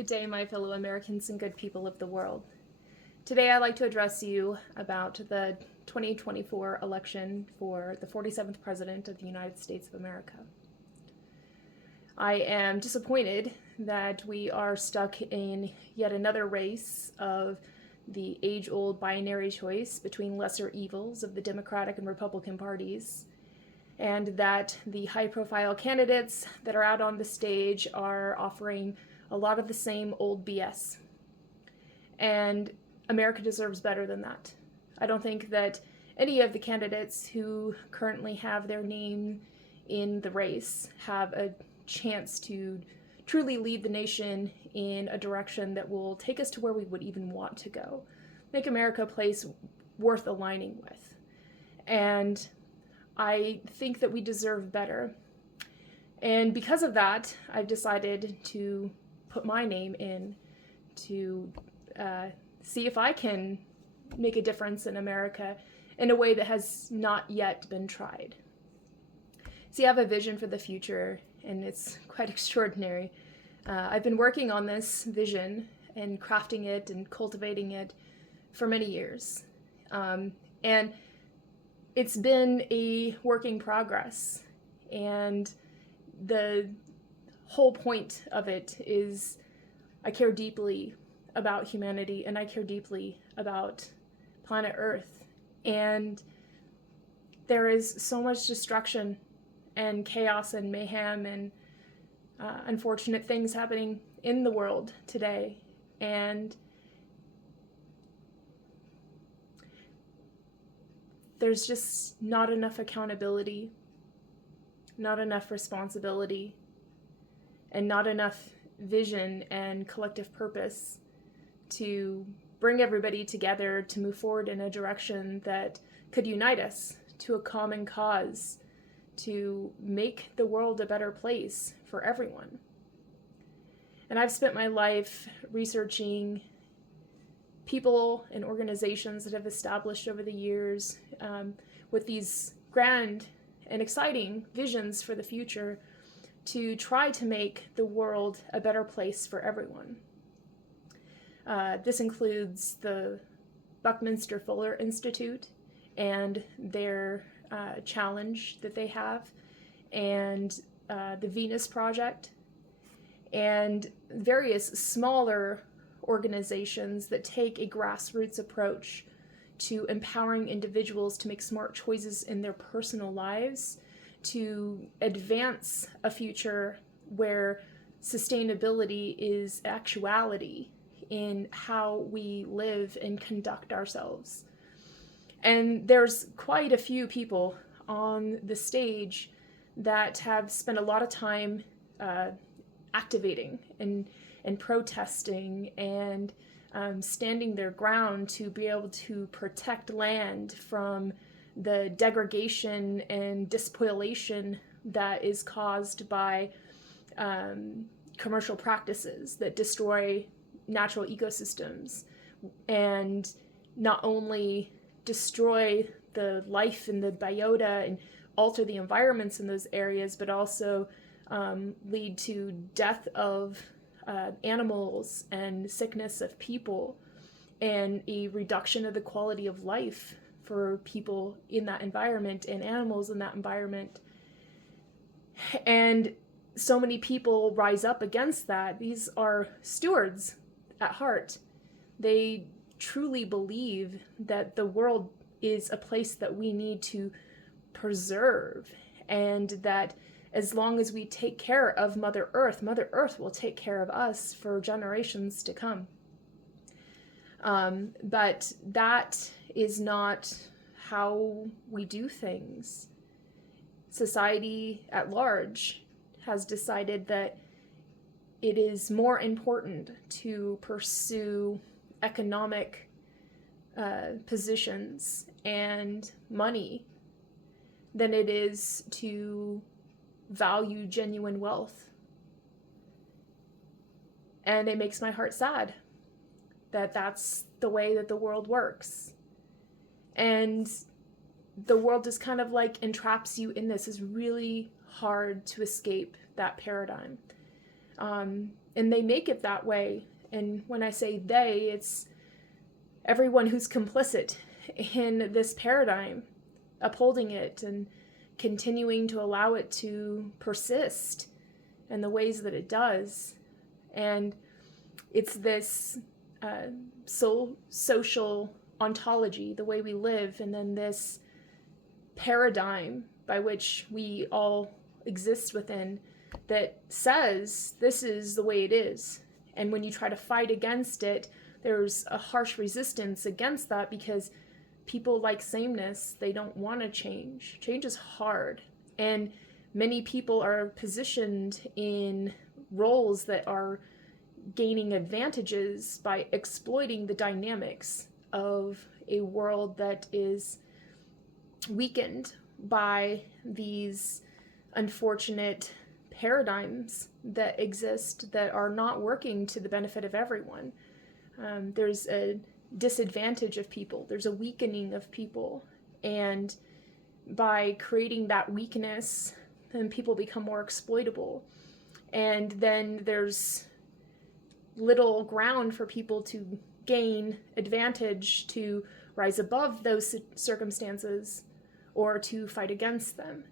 Good day, my fellow Americans and good people of the world. Today, I'd like to address you about the 2024 election for the 47th President of the United States of America. I am disappointed that we are stuck in yet another race of the age-old binary choice between lesser evils of the Democratic and Republican parties, and that the high-profile candidates that are out on the stage are offering a lot of the same old BS. And America deserves better than that. I don't think that any of the candidates who currently have their name in the race have a chance to truly lead the nation in a direction that will take us to where we would even want to go. Make America a place worth aligning with. And I think that we deserve better. And because of that, I've decided to put my name in to see if I can make a difference in America in a way that has not yet been tried. See, I have a vision for the future, and it's quite extraordinary. I've been working on this vision and crafting it and cultivating it for many years. And it's been a work in progress, and the whole point of it is I care deeply about humanity, and I care deeply about planet Earth. And there is so much destruction and chaos and mayhem and unfortunate things happening in the world today. And there's just not enough accountability, not enough responsibility, and not enough vision and collective purpose to bring everybody together to move forward in a direction that could unite us to a common cause to make the world a better place for everyone. And I've spent my life researching people and organizations that have established over the years with these grand and exciting visions for the future to try to make the world a better place for everyone. This includes the Buckminster Fuller Institute and their challenge that they have, and the Venus Project, and various smaller organizations that take a grassroots approach to empowering individuals to make smart choices in their personal lives to advance a future where sustainability is actuality in how we live and conduct ourselves. And there's quite a few people on the stage that have spent a lot of time activating and protesting and standing their ground to be able to protect land from the degradation and despoliation that is caused by commercial practices that destroy natural ecosystems and not only destroy the life in the biota and alter the environments in those areas, but also lead to death of animals and sickness of people and a reduction of the quality of life for people in that environment and animals in that environment. And so many people rise up against that. These are stewards at heart. They truly believe that the world is a place that we need to preserve, and that as long as we take care of Mother Earth will take care of us for generations to come. But that is not how we do things. Society at large has decided that it is more important to pursue economic positions and money than it is to value genuine wealth. And it makes my heart sad that that's the way that the world works. And the world just kind of like entraps you in this. It's really hard to escape that paradigm. And they make it that way. And when I say they, it's everyone who's complicit in this paradigm, upholding it and continuing to allow it to persist in the ways that it does. And it's this social ontology, the way we live, and then this paradigm by which we all exist within that says this is the way it is. And when you try to fight against it, there's a harsh resistance against that, because people like sameness, they don't want to change. Change is hard. And many people are positioned in roles that are gaining advantages by exploiting the dynamics of a world that is weakened by these unfortunate paradigms that exist that are not working to the benefit of everyone. There's a disadvantage of people. There's a weakening of people. And by creating that weakness, then people become more exploitable. And then there's little ground for people to gain advantage, to rise above those circumstances, or to fight against them.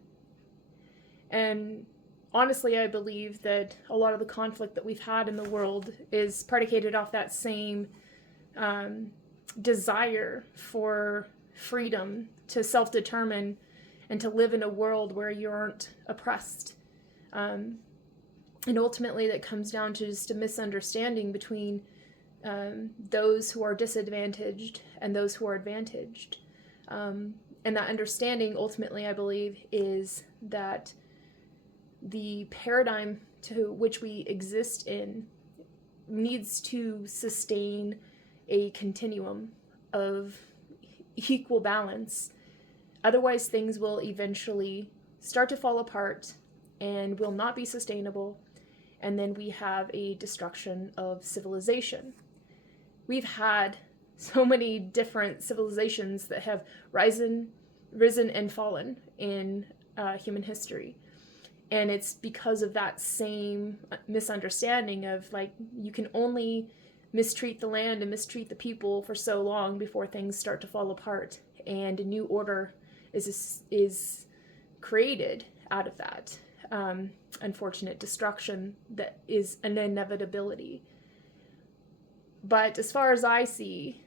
And honestly, I believe that a lot of the conflict that we've had in the world is predicated off that same desire for freedom to self-determine and to live in a world where you aren't oppressed. And ultimately that comes down to just a misunderstanding between those who are disadvantaged and those who are advantaged. And that understanding ultimately, I believe, is that the paradigm to which we exist in needs to sustain a continuum of equal balance. Otherwise, things will eventually start to fall apart and will not be sustainable. And then we have a destruction of civilization. We've had so many different civilizations that have risen and fallen in human history. And it's because of that same misunderstanding of, like, you can only mistreat the land and mistreat the people for so long before things start to fall apart, and a new order is created out of that unfortunate destruction that is an inevitability. But as far as I see,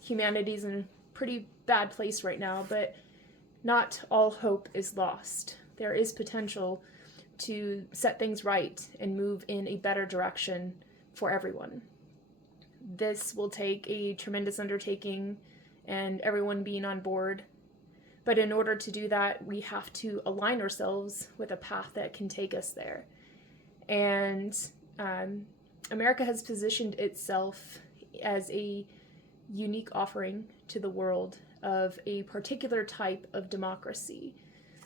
humanity's in a pretty bad place right now, but not all hope is lost. There is potential to set things right and move in a better direction for everyone. This will take a tremendous undertaking and everyone being on board. But in order to do that, we have to align ourselves with a path that can take us there. And America has positioned itself as a unique offering to the world of a particular type of democracy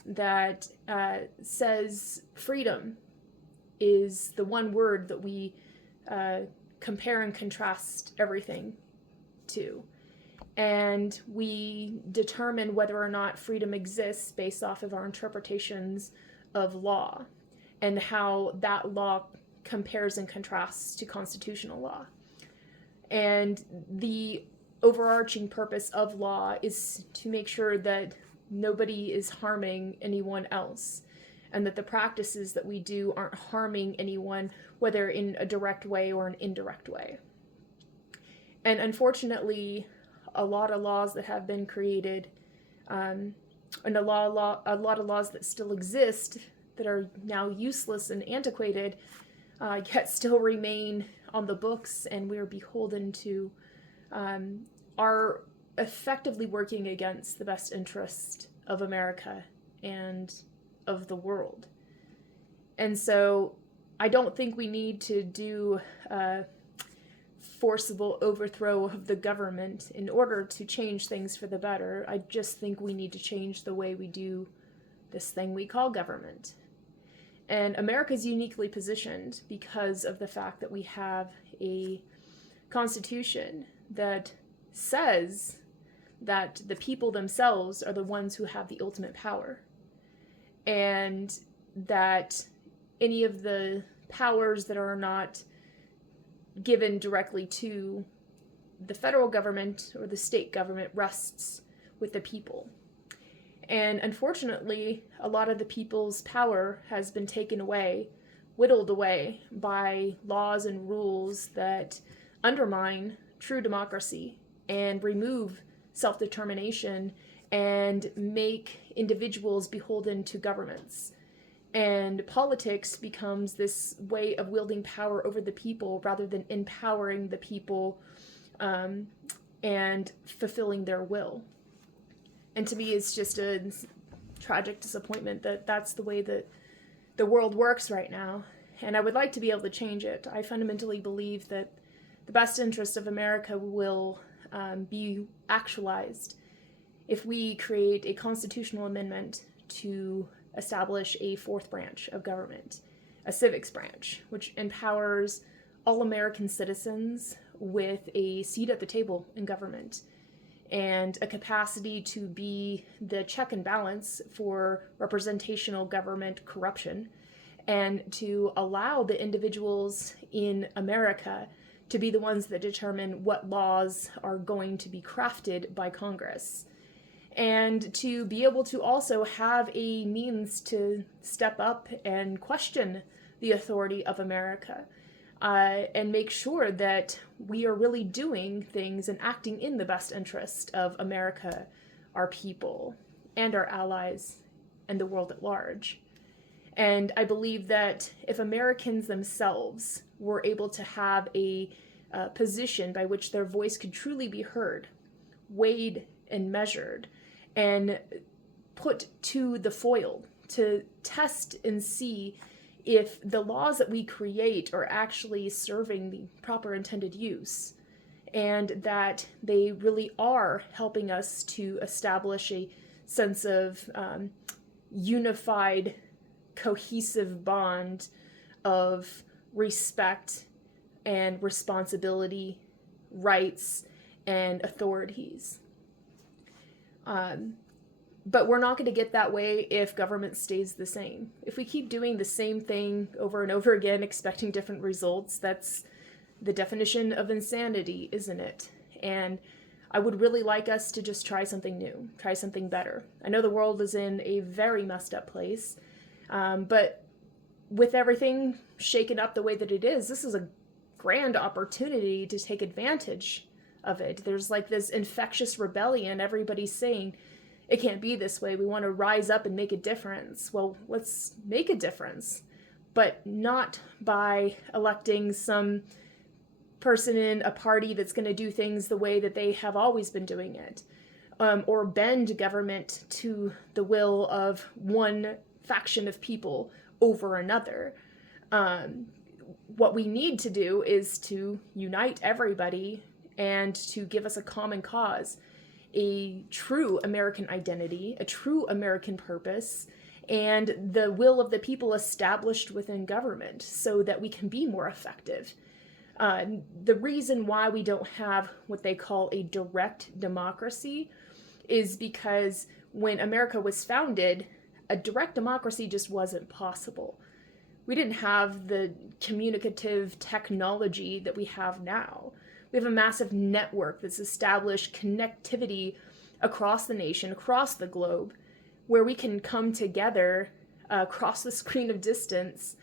that says freedom is the one word that we compare and contrast everything to. And we determine whether or not freedom exists based off of our interpretations of law and how that law compares and contrasts to constitutional law. And the overarching purpose of law is to make sure that nobody is harming anyone else, and that the practices that we do aren't harming anyone, whether in a direct way or an indirect way. And unfortunately, a lot of laws that have been created, and a lot of laws that still exist that are now useless and antiquated, yet still remain on the books, and we're beholden to, are effectively working against the best interest of America and of the world. And so I don't think we need to do a forcible overthrow of the government in order to change things for the better. I just think we need to change the way we do this thing we call government. And America is uniquely positioned because of the fact that we have a constitution that says that the people themselves are the ones who have the ultimate power, and that any of the powers that are not given directly to the federal government or the state government rests with the people. And unfortunately, a lot of the people's power has been taken away, whittled away by laws and rules that undermine true democracy and remove self-determination and make individuals beholden to governments. And politics becomes this way of wielding power over the people rather than empowering the people and fulfilling their will. And to me, it's just a tragic disappointment that that's the way that the world works right now. And I would like to be able to change it. I fundamentally believe that the best interest of America will be actualized if we create a constitutional amendment to establish a fourth branch of government, a civics branch, which empowers all American citizens with a seat at the table in government and a capacity to be the check and balance for representational government corruption, and to allow the individuals in America to be the ones that determine what laws are going to be crafted by Congress, and to be able to also have a means to step up and question the authority of America, and make sure that we are really doing things and acting in the best interest of America, our people, and our allies, and the world at large. And I believe that if Americans themselves were able to have a position by which their voice could truly be heard, weighed and measured, and put to the foil to test and see if the laws that we create are actually serving the proper intended use, and that they really are helping us to establish a sense of unified, cohesive bond of respect and responsibility, rights, and authorities. But we're not going to get that way if government stays the same. If we keep doing the same thing over and over again, expecting different results, that's the definition of insanity, isn't it? And I would really like us to just try something new, try something better. I know the world is in a very messed up place, but with everything shaken up the way that it is, this is a grand opportunity to take advantage of it. There's like this infectious rebellion. Everybody's saying, it can't be this way. We want to rise up and make a difference. Well, let's make a difference, but not by electing some person in a party that's going to do things the way that they have always been doing it, or bend government to the will of one faction of people over another. What we need to do is to unite everybody and to give us a common cause, a true American identity, a true American purpose, and the will of the people established within government so that we can be more effective. The reason why we don't have what they call a direct democracy is because when America was founded, a direct democracy just wasn't possible. We didn't have the communicative technology that we have now. We have a massive network that's established connectivity across the nation, across the globe, where we can come together across the screen of distance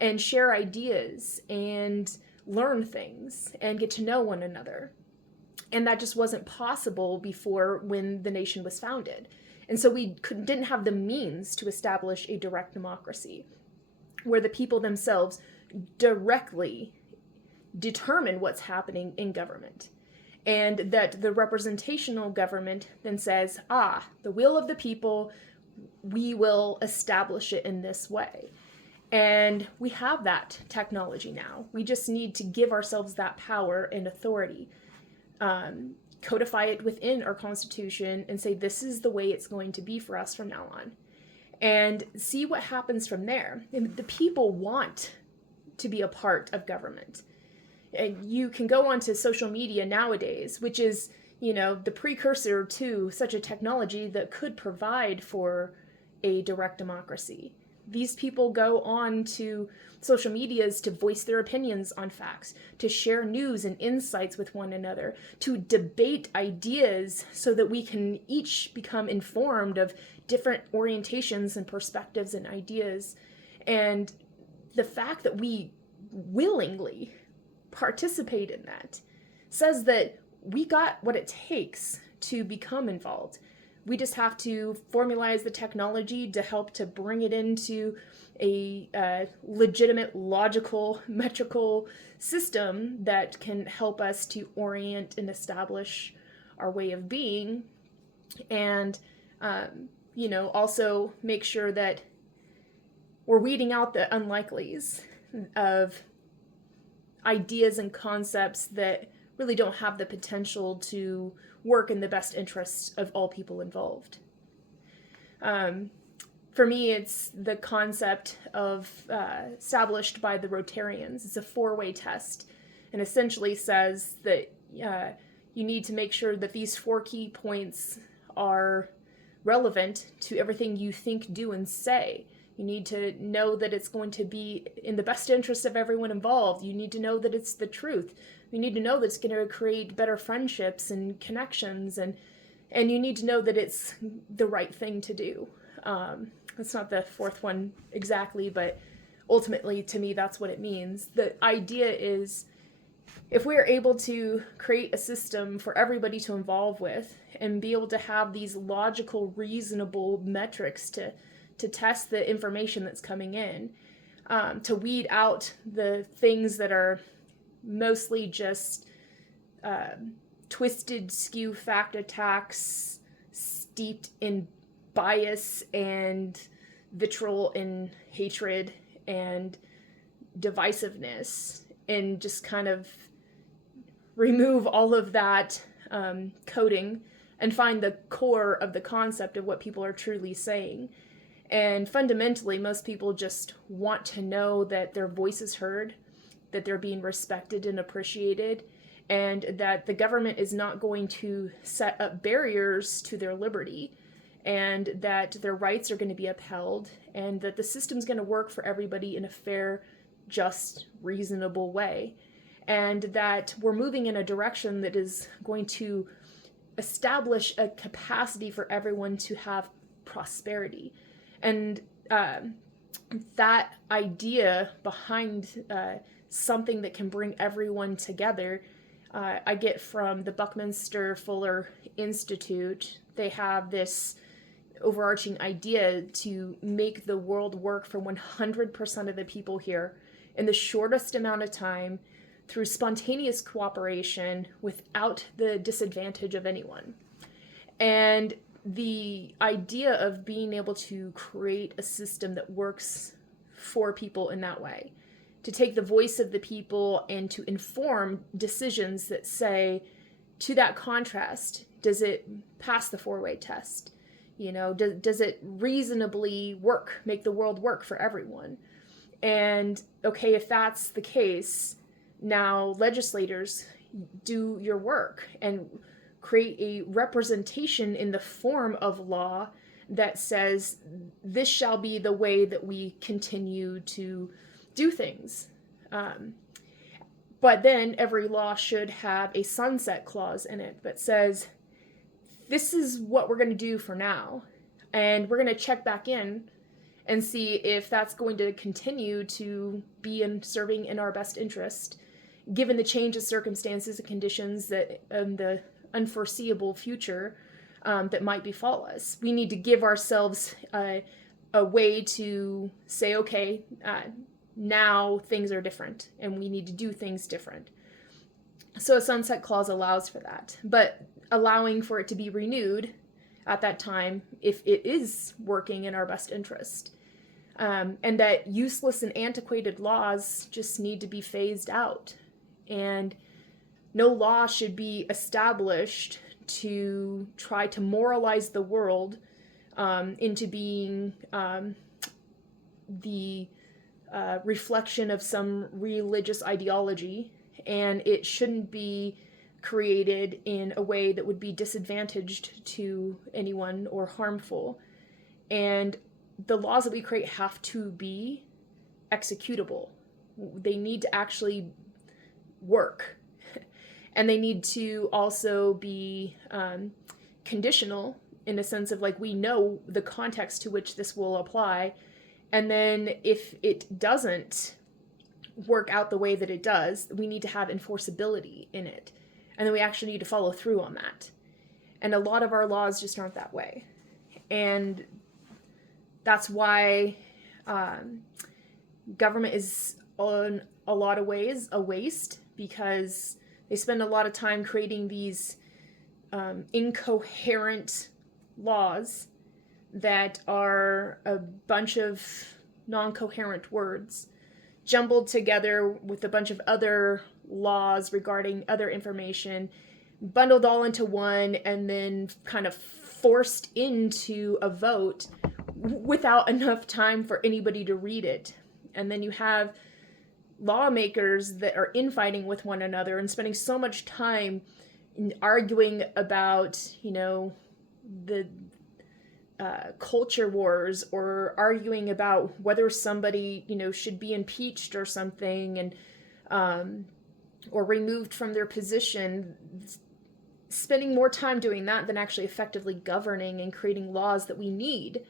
and share ideas and learn things and get to know one another. And that just wasn't possible before when the nation was founded. And so we didn't have the means to establish a direct democracy where the people themselves directly determine what's happening in government, and that the representational government then says, the will of the people, we will establish it in this way. And we have that technology now. We just need to give ourselves that power and authority, codify it within our Constitution and say, this is the way it's going to be for us from now on, and see what happens from there. And the people want to be a part of government. And you can go onto social media nowadays, which is, the precursor to such a technology that could provide for a direct democracy. These people go on to social medias to voice their opinions on facts, to share news and insights with one another, to debate ideas so that we can each become informed of different orientations and perspectives and ideas. And the fact that we willingly participate in that says that we got what it takes to become involved. We just have to formalize the technology to help to bring it into a legitimate, logical, metrical system that can help us to orient and establish our way of being. And, also make sure that we're weeding out the unlikelies of ideas and concepts that really don't have the potential to work in the best interests of all people involved. For me, it's the concept of established by the Rotarians. It's a 4-way test, and essentially says that you need to make sure that these 4 key points are relevant to everything you think, do, and say. You need to know that it's going to be in the best interest of everyone involved. You need to know that it's the truth. You need to know that it's going to create better friendships and connections, and you need to know that it's the right thing to do. That's not the 4th one exactly, but ultimately, to me, that's what it means. The idea is, if we're able to create a system for everybody to involve with and be able to have these logical, reasonable metrics to test the information that's coming in, to weed out the things that are mostly just twisted, skew fact attacks steeped in bias and vitriol and hatred and divisiveness, and just kind of remove all of that coding and find the core of the concept of what people are truly saying. And fundamentally, most people just want to know that their voice is heard, that they're being respected and appreciated, and that the government is not going to set up barriers to their liberty, and that their rights are going to be upheld, and that the system's going to work for everybody in a fair, just, reasonable way, and that we're moving in a direction that is going to establish a capacity for everyone to have prosperity. And that idea behind something that can bring everyone together, I get from the Buckminster Fuller Institute. They have this overarching idea to make the world work for 100% of the people here in the shortest amount of time through spontaneous cooperation without the disadvantage of anyone. And the idea of being able to create a system that works for people in that way, to take the voice of the people and to inform decisions that say, to that contrast, does it pass the 4-way test? Does it reasonably work, make the world work for everyone? And okay, if that's the case, now legislators, do your work and create a representation in the form of law that says this shall be the way that we continue to do things. But then every law should have a sunset clause in it that says, this is what we're going to do for now, and we're going to check back in and see if that's going to continue to be serving in our best interest, given the change of circumstances and conditions that the unforeseeable future that might befall us. We need to give ourselves a way to say, okay, now things are different, and we need to do things different. So a sunset clause allows for that, but allowing for it to be renewed at that time if it is working in our best interest. And that useless and antiquated laws just need to be phased out. And no law should be established to try to moralize the world into being the reflection of some religious ideology, and it shouldn't be created in a way that would be disadvantaged to anyone or harmful. And the laws that we create have to be executable. They need to actually work. And they need to also be conditional in a sense of like, we know the context to which this will apply. And then if it doesn't work out the way that it does, we need to have enforceability in it. And then we actually need to follow through on that. And a lot of our laws just aren't that way. And that's why government is, in a lot of ways, a waste, because they spend a lot of time creating these incoherent laws that are a bunch of non-coherent words jumbled together with a bunch of other laws regarding other information, bundled all into one, and then kind of forced into a vote without enough time for anybody to read it. And then you have lawmakers that are infighting with one another and spending so much time in arguing about, the culture wars, or arguing about whether somebody, should be impeached or something, and or removed from their position, spending more time doing that than actually effectively governing and creating laws that we need.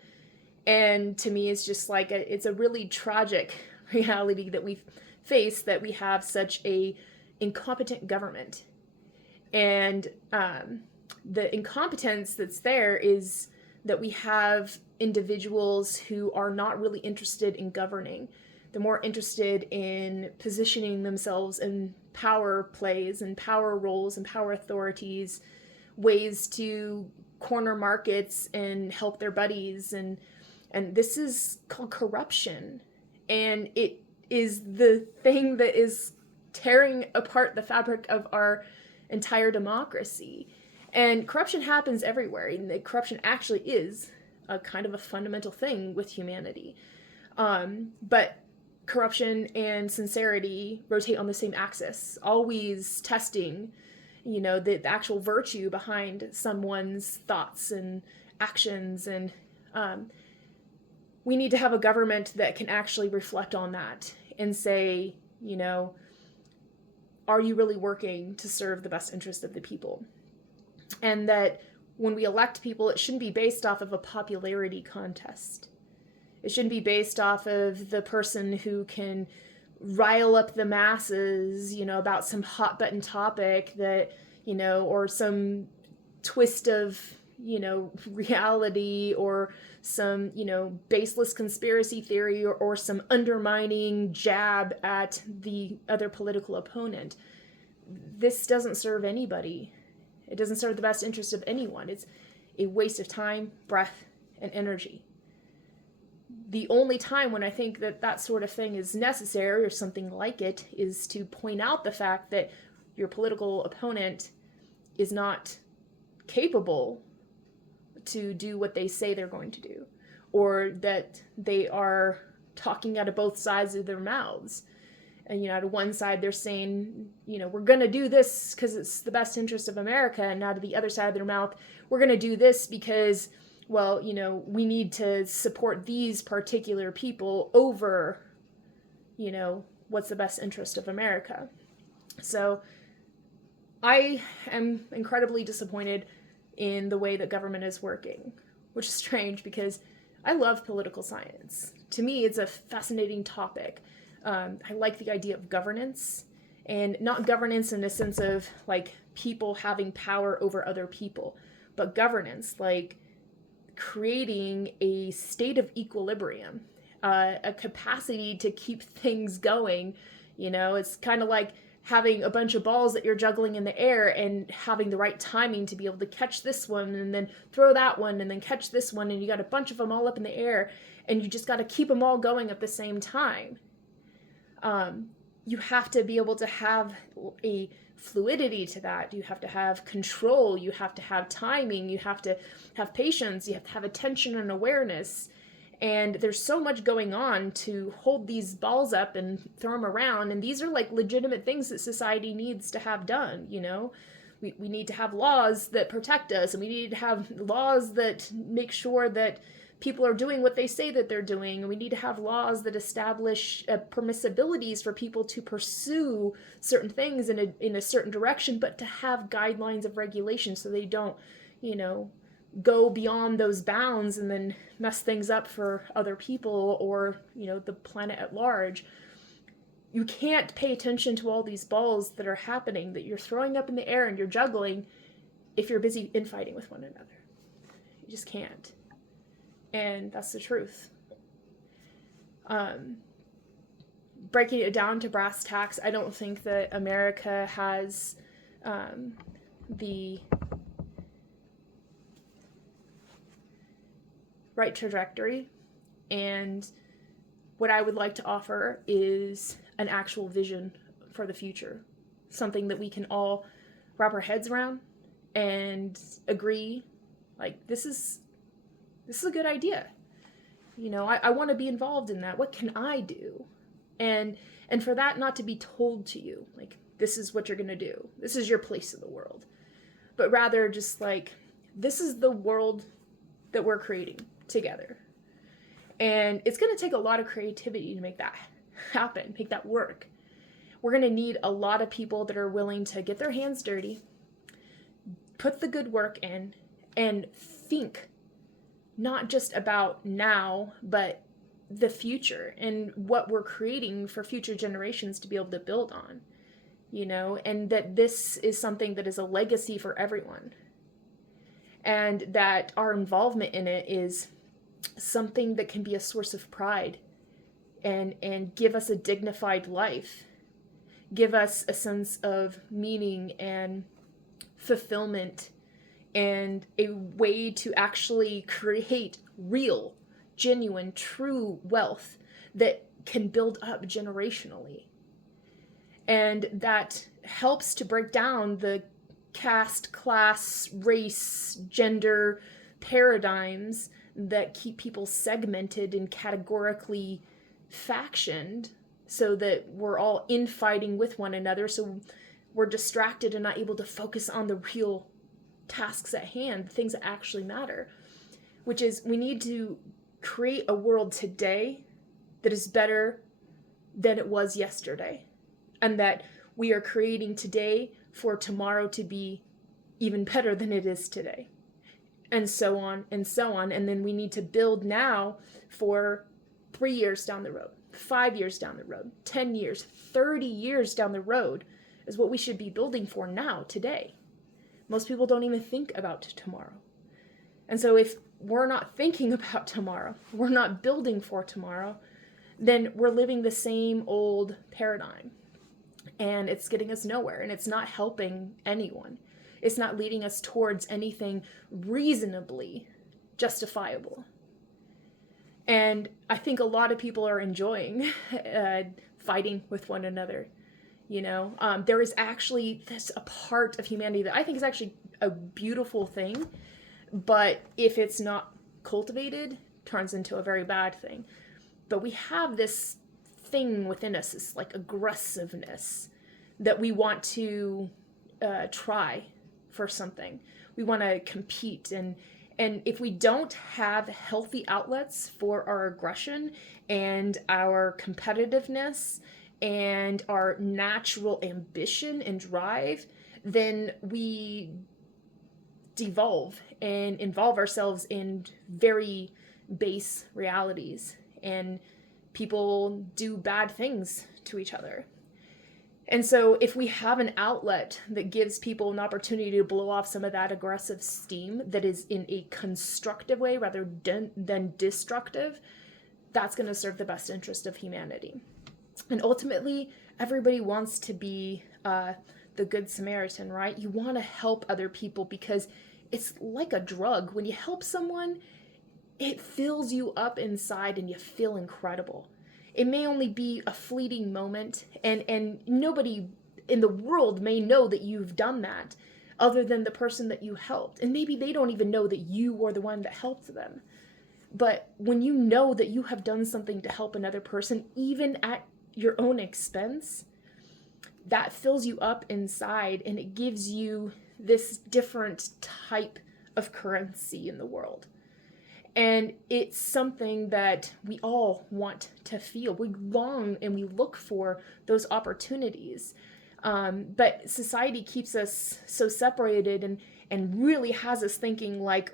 And to me, it's just like it's a really tragic reality that we face, that we have such a incompetent government. And the incompetence that's there is that we have individuals who are not really interested in governing. They're more interested in positioning themselves in power plays and power roles and power authorities, ways to corner markets and help their buddies. And this is called corruption. And it is the thing that is tearing apart the fabric of our entire democracy. And corruption happens everywhere. And corruption actually is a kind of a fundamental thing with humanity. But corruption and sincerity rotate on the same axis, always testing, the actual virtue behind someone's thoughts and actions. And we need to have a government that can actually reflect on that and say, are you really working to serve the best interest of the people? And that when we elect people, it shouldn't be based off of a popularity contest. It shouldn't be based off of the person who can rile up the masses, about some hot button topic that, or some twist of, reality, or some, baseless conspiracy theory, or some undermining jab at the other political opponent. This doesn't serve anybody. It doesn't serve the best interest of anyone. It's a waste of time, breath, and energy. The only time when I think that sort of thing is necessary, or something like it, is to point out the fact that your political opponent is not capable to do what they say they're going to do, or that they are talking out of both sides of their mouths. And, out of one side, they're saying, we're going to do this because it's the best interest of America. And out of the other side of their mouth, we're going to do this because, well, we need to support these particular people over, what's the best interest of America. So I am incredibly disappointed in the way that government is working, which is strange because I love political science. To me, it's a fascinating topic. I like the idea of governance, and not governance in the sense of like people having power over other people, but governance like creating a state of equilibrium, a capacity to keep things going. It's kind of like having a bunch of balls that you're juggling in the air and having the right timing to be able to catch this one and then throw that one and then catch this one, and you got a bunch of them all up in the air and you just got to keep them all going at the same time. You have to be able to have a fluidity to that. You have to have control. You have to have timing. You have to have patience. You have to have attention and awareness. And there's so much going on to hold these balls up and throw them around. And these are like legitimate things that society needs to have done. We need to have laws that protect us, and we need to have laws that make sure that people are doing what they say that they're doing, and we need to have laws that establish permissibilities for people to pursue certain things in a certain direction, but to have guidelines of regulation so they don't, go beyond those bounds and then mess things up for other people or, the planet at large. You can't pay attention to all these balls that are happening, that you're throwing up in the air and you're juggling, if you're busy infighting with one another. You just can't. And that's the truth. Breaking it down to brass tacks, I don't think that America has the right trajectory. And what I would like to offer is an actual vision for the future. Something that we can all wrap our heads around and agree, like, this is a good idea. I want to be involved in that. What can I do? And for that not to be told to you, like, this is what you're going to do. This is your place in the world. But rather just like, this is the world that we're creating together. And it's going to take a lot of creativity to make that happen, make that work. We're going to need a lot of people that are willing to get their hands dirty, put the good work in, and think not just about now, but the future and what we're creating for future generations to be able to build on, and that this is something that is a legacy for everyone. And that our involvement in it is something that can be a source of pride and give us a dignified life, give us a sense of meaning and fulfillment, and a way to actually create real, genuine, true wealth that can build up generationally. And that helps to break down the caste, class, race, gender paradigms that keep people segmented and categorically factioned, so that we're all infighting with one another, so we're distracted and not able to focus on the real tasks at hand, things that actually matter, which is we need to create a world today that is better than it was yesterday, and that we are creating today for tomorrow to be even better than it is today, and so on and so on. And then we need to build now for 3 years down the road, 5 years down the road, 10 years, 30 years down the road is what we should be building for now, today. Most people don't even think about tomorrow. And so if we're not thinking about tomorrow, we're not building for tomorrow, then we're living the same old paradigm. And it's getting us nowhere, and it's not helping anyone. It's not leading us towards anything reasonably justifiable. And I think a lot of people are enjoying fighting with one another. There is actually a part of humanity that I think is actually a beautiful thing, but if it's not cultivated, turns into a very bad thing. But we have this thing within us, this like aggressiveness that we want to try for something. We want to compete, and if we don't have healthy outlets for our aggression and our competitiveness and our natural ambition and drive, then we devolve and involve ourselves in very base realities, and people do bad things to each other. And so if we have an outlet that gives people an opportunity to blow off some of that aggressive steam that is in a constructive way rather than destructive, that's going to serve the best interest of humanity. And ultimately, everybody wants to be the Good Samaritan, right? You want to help other people because it's like a drug. When you help someone, it fills you up inside and you feel incredible. It may only be a fleeting moment, and nobody in the world may know that you've done that other than the person that you helped. And maybe they don't even know that you were the one that helped them. But when you know that you have done something to help another person, even at your own expense, that fills you up inside, and it gives you this different type of currency in the world. And it's something that we all want to feel. We long and we look for those opportunities. But society keeps us so separated and really has us thinking like,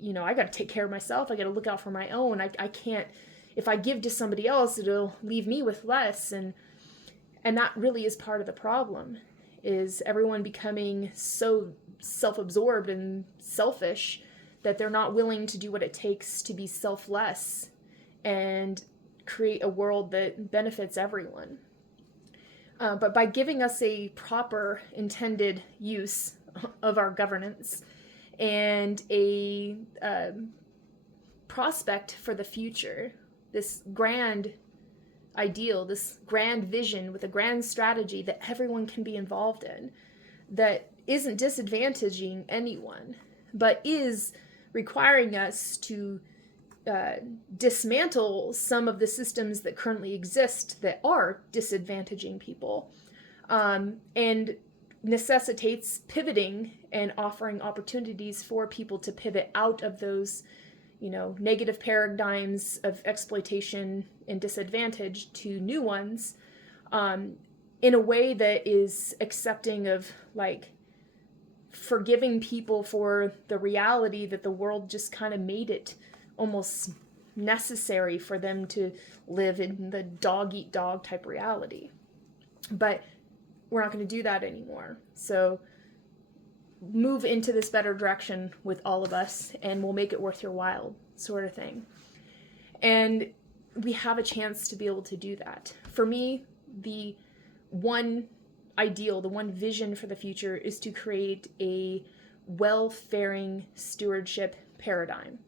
I got to take care of myself. I got to look out for my own. I can't, if I give to somebody else, it'll leave me with less. And that really is part of the problem, is everyone becoming so self-absorbed and selfish that they're not willing to do what it takes to be selfless and create a world that benefits everyone. But by giving us a proper intended use of our governance and a prospect for the future, this grand ideal, this grand vision with a grand strategy that everyone can be involved in, that isn't disadvantaging anyone, but is requiring us to dismantle some of the systems that currently exist that are disadvantaging people, and necessitates pivoting and offering opportunities for people to pivot out of those, negative paradigms of exploitation and disadvantage to new ones, in a way that is accepting of forgiving people for the reality that the world just kind of made it almost necessary for them to live in the dog eat dog type reality. But we're not going to do that anymore. So move into this better direction with all of us and we'll make it worth your while, sort of thing. And we have a chance to be able to do that. For me, the one ideal, the one vision for the future is to create a well-faring stewardship paradigm,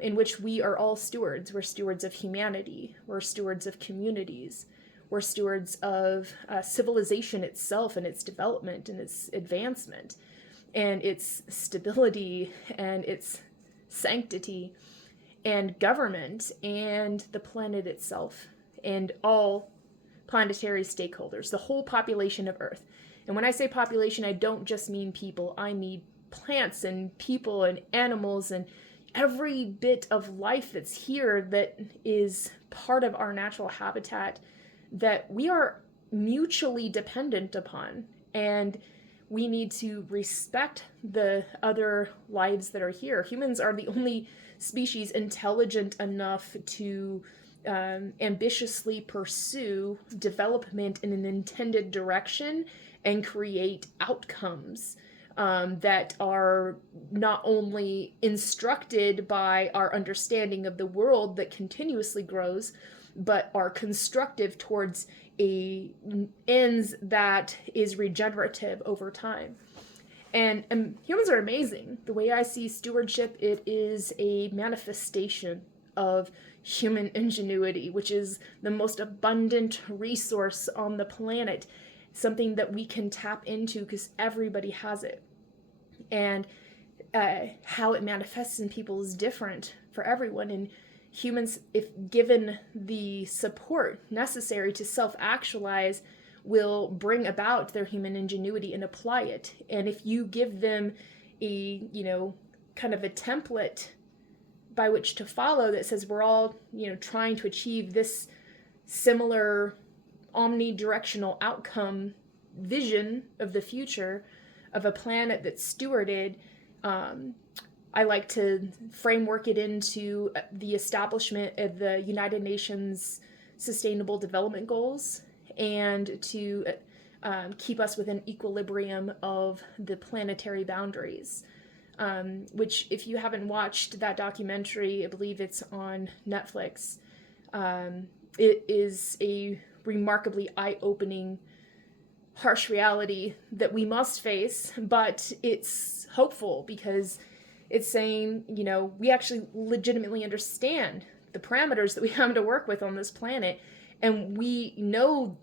in which we are all stewards. We're stewards of humanity. We're stewards of communities. We're stewards of civilization itself and its development and its advancement and its stability and its sanctity and government and the planet itself and all planetary stakeholders, the whole population of Earth. And when I say population, I don't just mean people. I mean plants and people and animals and every bit of life that's here that is part of our natural habitat that we are mutually dependent upon. And we need to respect the other lives that are here. Humans are the only species intelligent enough to ambitiously pursue development in an intended direction and create outcomes that are not only instructed by our understanding of the world that continuously grows, but are constructive towards a ends that is regenerative over time. And humans are amazing. The way I see stewardship, it is a manifestation of human ingenuity, which is the most abundant resource on the planet, something that we can tap into because everybody has it. And how it manifests in people is different for everyone. And humans, if given the support necessary to self-actualize, will bring about their human ingenuity and apply it. And if you give them a, kind of a template by which to follow that says we're all, trying to achieve this similar omnidirectional outcome vision of the future of a planet that's stewarded, I like to framework it into the establishment of the United Nations Sustainable Development Goals and to keep us within equilibrium of the planetary boundaries. Which, if you haven't watched that documentary, I believe it's on Netflix, it is a remarkably eye-opening, harsh reality that we must face, but it's hopeful because it's saying, we actually legitimately understand the parameters that we have to work with on this planet, and we know,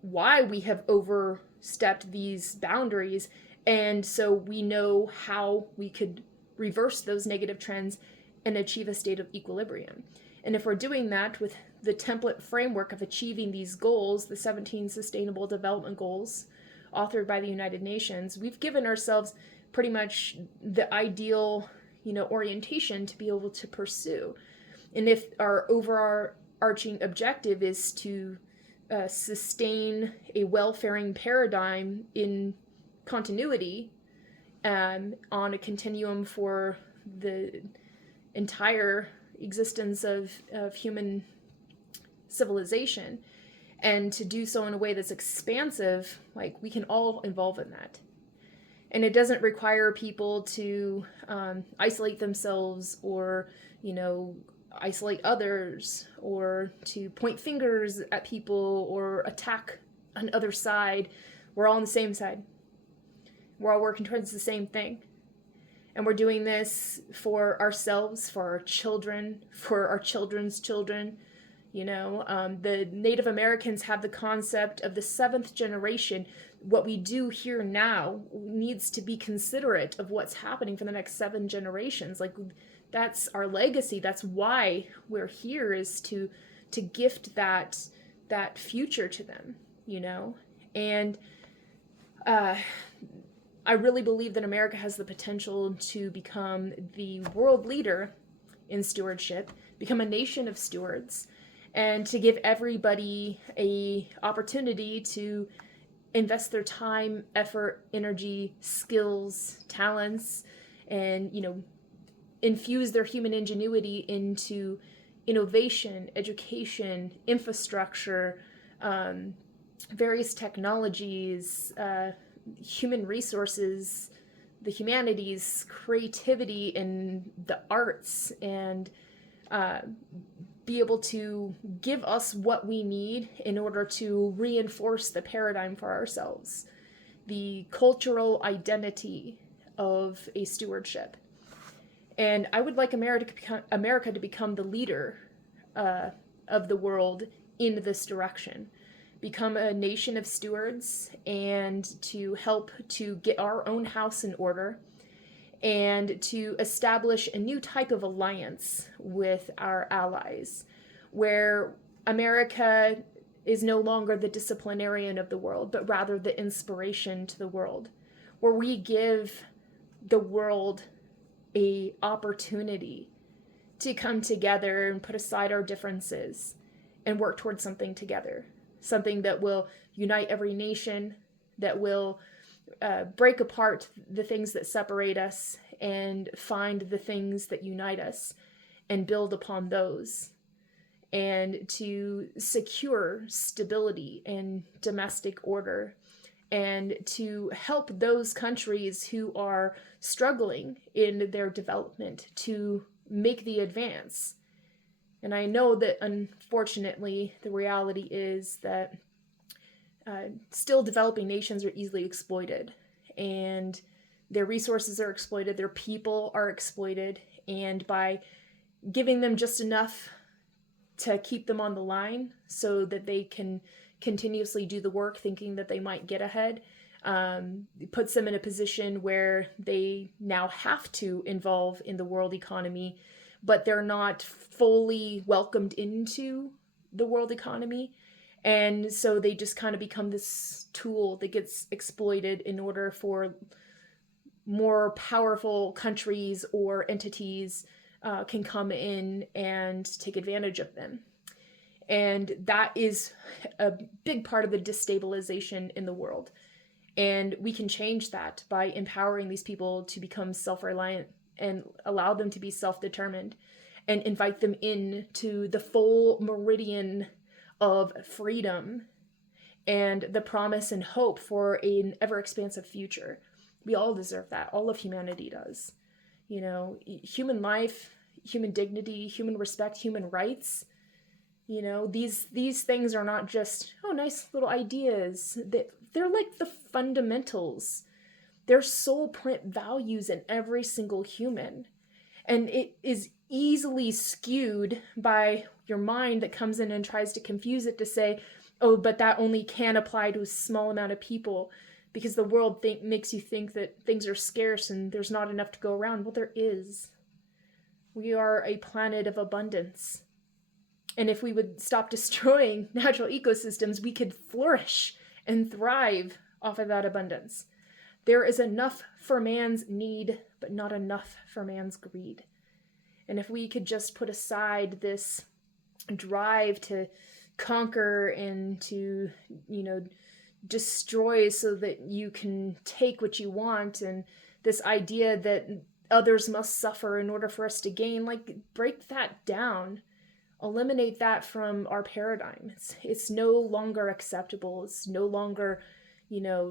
why we have overstepped these boundaries. And so we know how we could reverse those negative trends and achieve a state of equilibrium. And if we're doing that with the template framework of achieving these goals, the 17 Sustainable Development Goals, authored by the United Nations, we've given ourselves pretty much the ideal, orientation to be able to pursue. And if our overarching objective is to sustain a welfaring paradigm in continuity, on a continuum for the entire existence of human civilization, and to do so in a way that's expansive, like, we can all involve in that. And it doesn't require people to isolate themselves, or, isolate others, or to point fingers at people or attack an other side. We're all on the same side. We're all working towards the same thing. And we're doing this for ourselves, for our children, for our children's children. The Native Americans have the concept of the 7th generation. What we do here now needs to be considerate of what's happening for the next 7 generations. Like, that's our legacy. That's why we're here, is to gift that future to them, And I really believe that America has the potential to become the world leader in stewardship, become a nation of stewards, and to give everybody a opportunity to invest their time, effort, energy, skills, talents, and, infuse their human ingenuity into innovation, education, infrastructure, various technologies, human resources, the humanities, creativity, and the arts, and be able to give us what we need in order to reinforce the paradigm for ourselves, the cultural identity of a stewardship. And I would like America to become the leader of the world in this direction. Become a nation of stewards, and to help to get our own house in order, and to establish a new type of alliance with our allies, where America is no longer the disciplinarian of the world, but rather the inspiration to the world, where we give the world a opportunity to come together and put aside our differences and work towards something together. Something that will unite every nation, that will break apart the things that separate us and find the things that unite us and build upon those, and to secure stability and domestic order, and to help those countries who are struggling in their development to make the advance. And I know that, unfortunately, the reality is that still developing nations are easily exploited, and their resources are exploited, their people are exploited, and by giving them just enough to keep them on the line so that they can continuously do the work thinking that they might get ahead, puts them in a position where they now have to involve in the world economy, but they're not fully welcomed into the world economy. And so they just kind of become this tool that gets exploited in order for more powerful countries or entities can come in and take advantage of them. And that is a big part of the destabilization in the world. And we can change that by empowering these people to become self-reliant and allow them to be self-determined, and invite them in to the full meridian of freedom and the promise and hope for an ever-expansive future. We all deserve that. All of humanity does. Human life, human dignity, human respect, human rights. These things are not just, nice little ideas. They're like the fundamentals. They're soul print values in every single human. And it is easily skewed by your mind that comes in and tries to confuse it to say, but that only can apply to a small amount of people, because the world makes you think that things are scarce and there's not enough to go around. Well, there is. We are a planet of abundance. And if we would stop destroying natural ecosystems, we could flourish and thrive off of that abundance. There is enough for man's need, but not enough for man's greed. And if we could just put aside this drive to conquer and to, destroy so that you can take what you want, and this idea that others must suffer in order for us to gain, break that down. Eliminate that from our paradigm. It's no longer acceptable. It's no longer,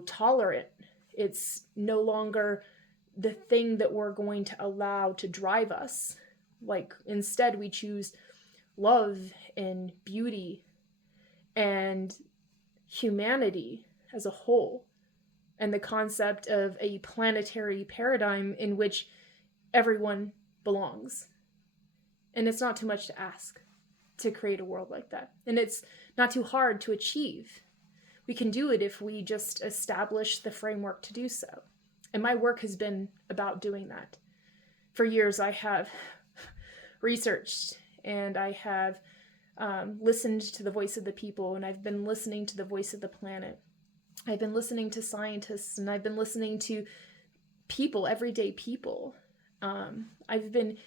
tolerant. It's no longer the thing that we're going to allow to drive us. Instead, we choose love and beauty and humanity as a whole, and the concept of a planetary paradigm in which everyone belongs. And it's not too much to ask to create a world like that. And it's not too hard to achieve. We can do it if we just establish the framework to do so. And my work has been about doing that. For years, I have researched and I have listened to the voice of the people, and I've been listening to the voice of the planet. I've been listening to scientists, and I've been listening to people, everyday people. I've been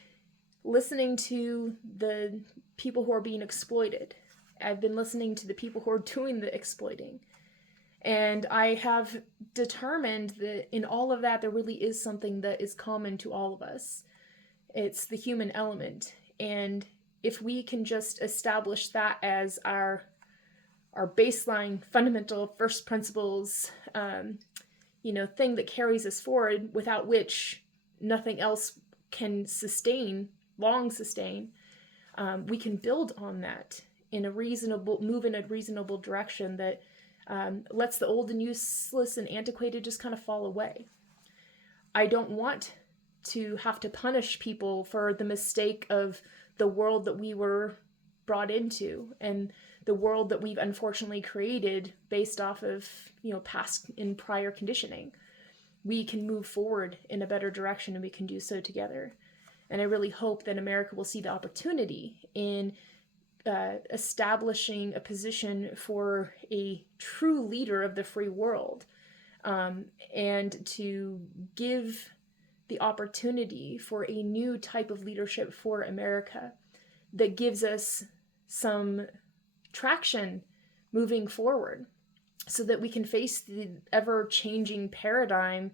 listening to the people who are being exploited. I've been listening to the people who are doing the exploiting. And I have determined that in all of that, there really is something that is common to all of us. It's the human element. And if we can just establish that as our baseline, fundamental, first principles, thing that carries us forward, without which nothing else can long sustain, we can build on that move in a reasonable direction that lets the old and useless and antiquated just kind of fall away. I don't want to have to punish people for the mistake of the world that we were brought into, and the world that we've unfortunately created based off of, past and prior conditioning. We can move forward in a better direction, and we can do so together. And I really hope that America will see the opportunity in establishing a position for a true leader of the free world, and to give the opportunity for a new type of leadership for America that gives us some traction moving forward, so that we can face the ever-changing paradigm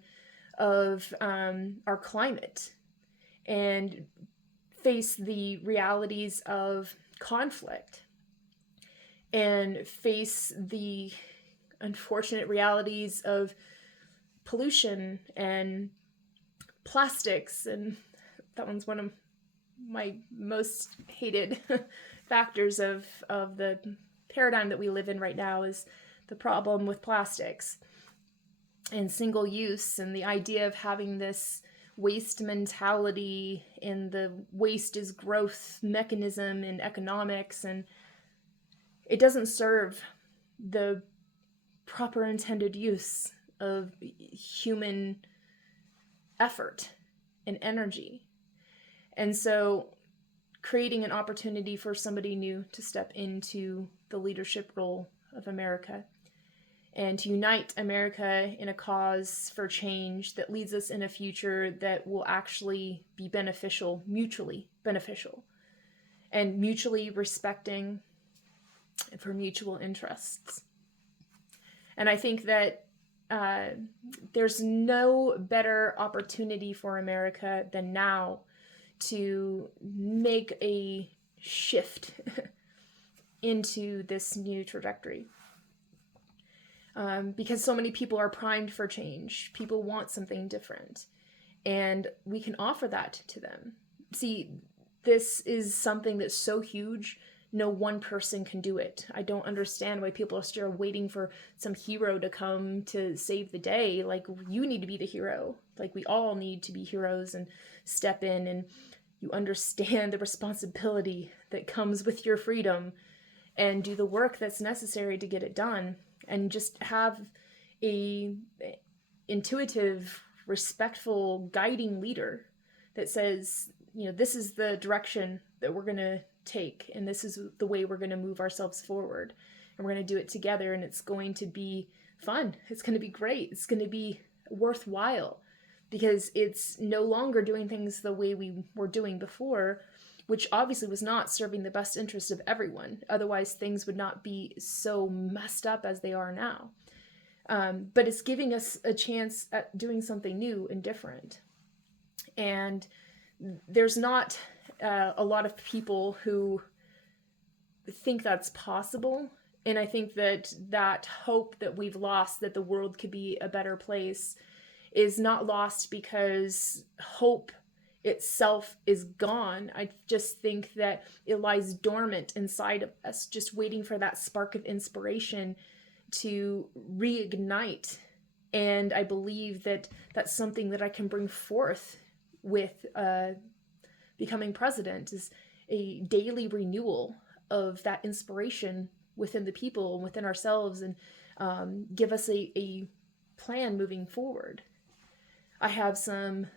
of our climate and face the realities of conflict and face the unfortunate realities of pollution and plastics. And that one's one of my most hated factors of the paradigm that we live in right now, is the problem with plastics and single use, and the idea of having this waste mentality and the waste is growth mechanism in economics, and it doesn't serve the proper intended use of human effort and energy. And so creating an opportunity for somebody new to step into the leadership role of America and to unite America in a cause for change that leads us in a future that will actually be beneficial, mutually beneficial, and mutually respecting for mutual interests. And I think that there's no better opportunity for America than now to make a shift into this new trajectory. Because so many people are primed for change. People want something different. And we can offer that to them. See, this is something that's so huge, no one person can do it. I don't understand why people are still waiting for some hero to come to save the day. You need to be the hero. We all need to be heroes and step in, and you understand the responsibility that comes with your freedom and do the work that's necessary to get it done. And just have a intuitive, respectful, guiding leader that says, this is the direction that we're going to take, and this is the way we're going to move ourselves forward, and we're going to do it together, and it's going to be fun. It's going to be great. It's going to be worthwhile, because it's no longer doing things the way we were doing before, which obviously was not serving the best interest of everyone. Otherwise, things would not be so messed up as they are now. But it's giving us a chance at doing something new and different. And there's not a lot of people who think that's possible. And I think that hope that we've lost, that the world could be a better place, is not lost because hope itself is gone. I just think that it lies dormant inside of us, just waiting for that spark of inspiration to reignite. And I believe that that's something that I can bring forth with becoming president, is a daily renewal of that inspiration within the people and within ourselves, and give us a plan moving forward. I have some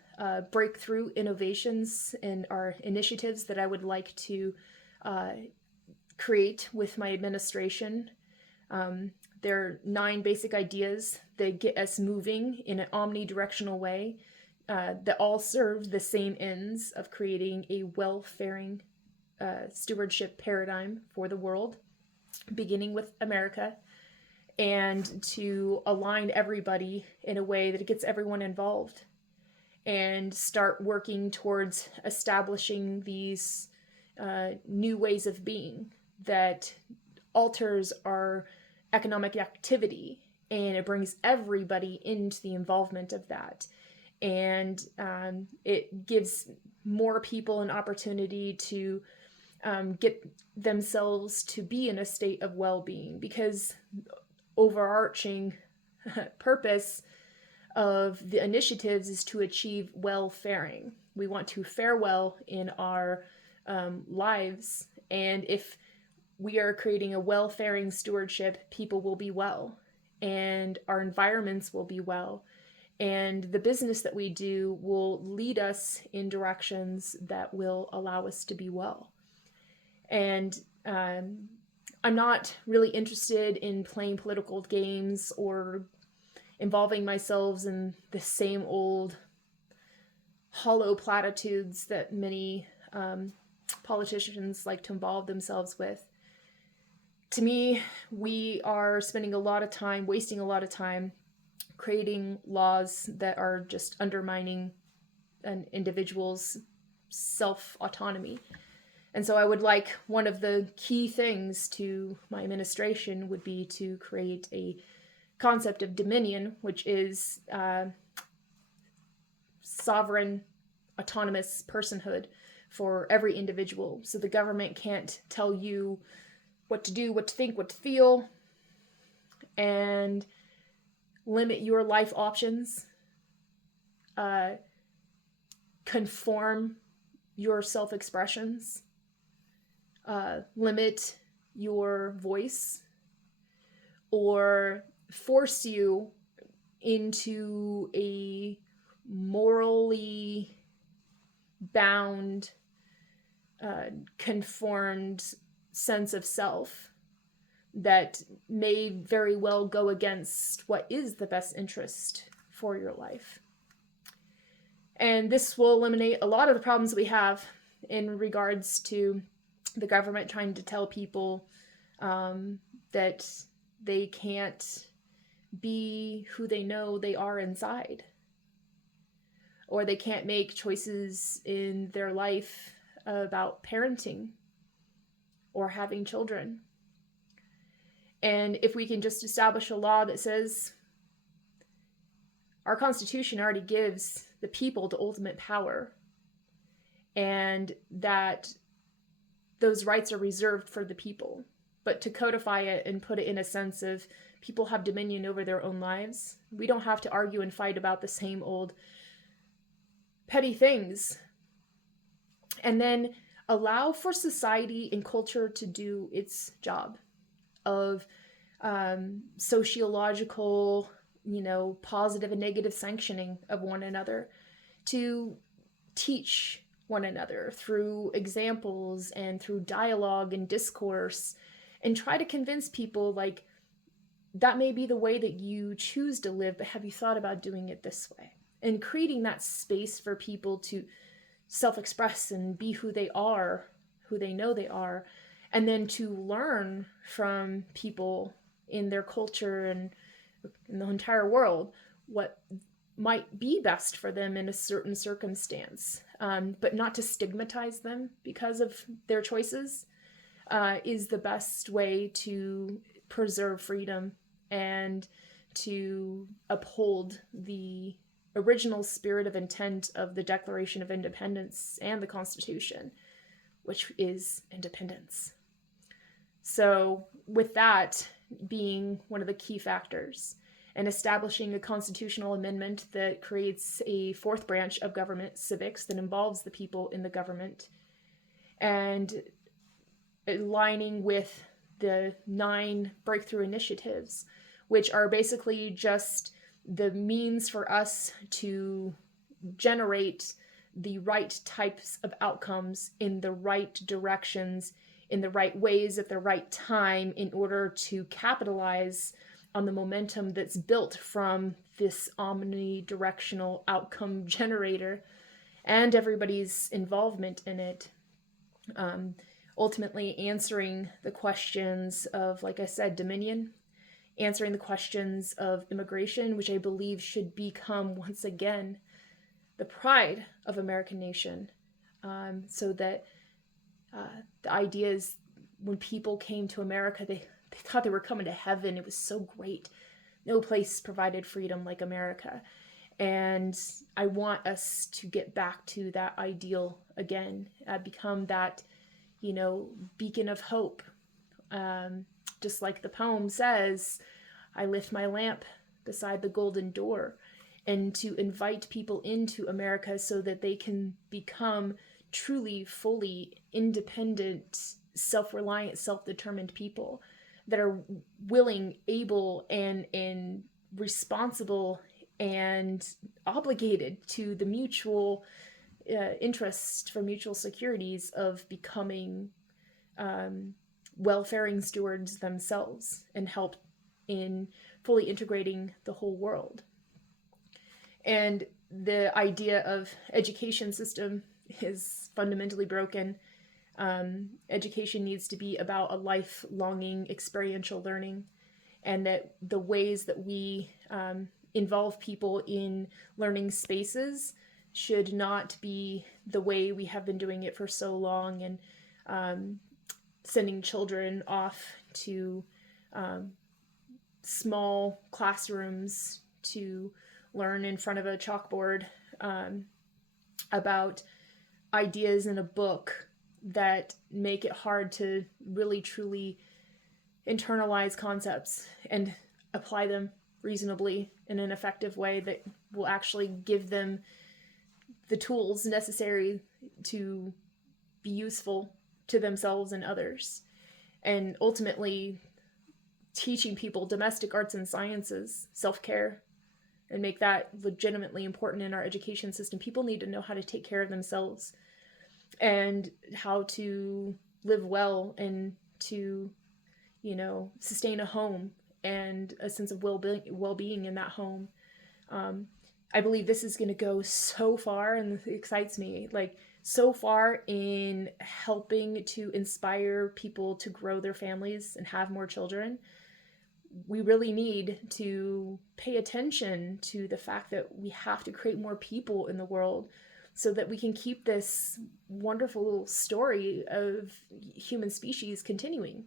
breakthrough innovations and our initiatives that I would like to create with my administration. There are 9 basic ideas that get us moving in an omnidirectional way, that all serve the same ends of creating a well-faring stewardship paradigm for the world, beginning with America, and to align everybody in a way that it gets everyone involved, and start working towards establishing these new ways of being that alters our economic activity, and it brings everybody into the involvement of that. And it gives more people an opportunity to get themselves to be in a state of well-being, because overarching purpose of the initiatives is to achieve well-faring. We want to fare well in our lives, and if we are creating a well-faring stewardship, people will be well, and our environments will be well, and the business that we do will lead us in directions that will allow us to be well. And I'm not really interested in playing political games or involving myself in the same old hollow platitudes that many politicians like to involve themselves with. To me, we are spending a lot of time, wasting a lot of time, creating laws that are just undermining an individual's self-autonomy. And so I would like, one of the key things to my administration would be to create a concept of dominion, which is sovereign, autonomous personhood for every individual. So the government can't tell you what to do, what to think, what to feel, and limit your life options, conform your self-expressions, limit your voice, or force you into a morally bound, conformed sense of self that may very well go against what is the best interest for your life. And this will eliminate a lot of the problems we have in regards to the government trying to tell people that they can't be who they know they are inside, or they can't make choices in their life about parenting or having children. And if we can just establish a law that says our Constitution already gives the people the ultimate power, and that those rights are reserved for the people, but to codify it and put it in a sense of people have dominion over their own lives. We don't have to argue and fight about the same old petty things. And then allow for society and culture to do its job of sociological, positive and negative sanctioning of one another, to teach one another through examples and through dialogue and discourse, and try to convince people, like, that may be the way that you choose to live, but have you thought about doing it this way? And creating that space for people to self-express and be who they are, who they know they are, and then to learn from people in their culture and in the entire world what might be best for them in a certain circumstance, but not to stigmatize them because of their choices, is the best way to preserve freedom and to uphold the original spirit of intent of the Declaration of Independence and the Constitution, which is independence. So with that being one of the key factors, and establishing a constitutional amendment that creates a fourth branch of government, civics, that involves the people in the government, and aligning with the 9 breakthrough initiatives, which are basically just the means for us to generate the right types of outcomes in the right directions, in the right ways at the right time, in order to capitalize on the momentum that's built from this omnidirectional outcome generator and everybody's involvement in it. Ultimately answering the questions of, like I said, dominion, answering the questions of immigration, which I believe should become, once again, the pride of American nation. So that the idea is, when people came to America, they thought they were coming to heaven. It was so great. No place provided freedom like America. And I want us to get back to that ideal again, become that, beacon of hope. Just like the poem says, I lift my lamp beside the golden door, and to invite people into America so that they can become truly, fully independent, self-reliant, self-determined people that are willing, able, and responsible and obligated to the mutual interest for mutual securities of becoming welfaring stewards themselves, and help in fully integrating the whole world. And the idea of education system is fundamentally broken. Education needs to be about a lifelonging experiential learning, and that the ways that we involve people in learning spaces should not be the way we have been doing it for so long, and sending children off to small classrooms to learn in front of a chalkboard about ideas in a book that make it hard to really truly internalize concepts and apply them reasonably in an effective way that will actually give them the tools necessary to be useful to themselves and others. And ultimately teaching people domestic arts and sciences, self-care, and make that legitimately important in our education system. People need to know how to take care of themselves and how to live well, and to, sustain a home and a sense of well-being in that home. I believe this is going to go so far, and it excites me, so far in helping to inspire people to grow their families and have more children. We really need to pay attention to the fact that we have to create more people in the world so that we can keep this wonderful story of human species continuing.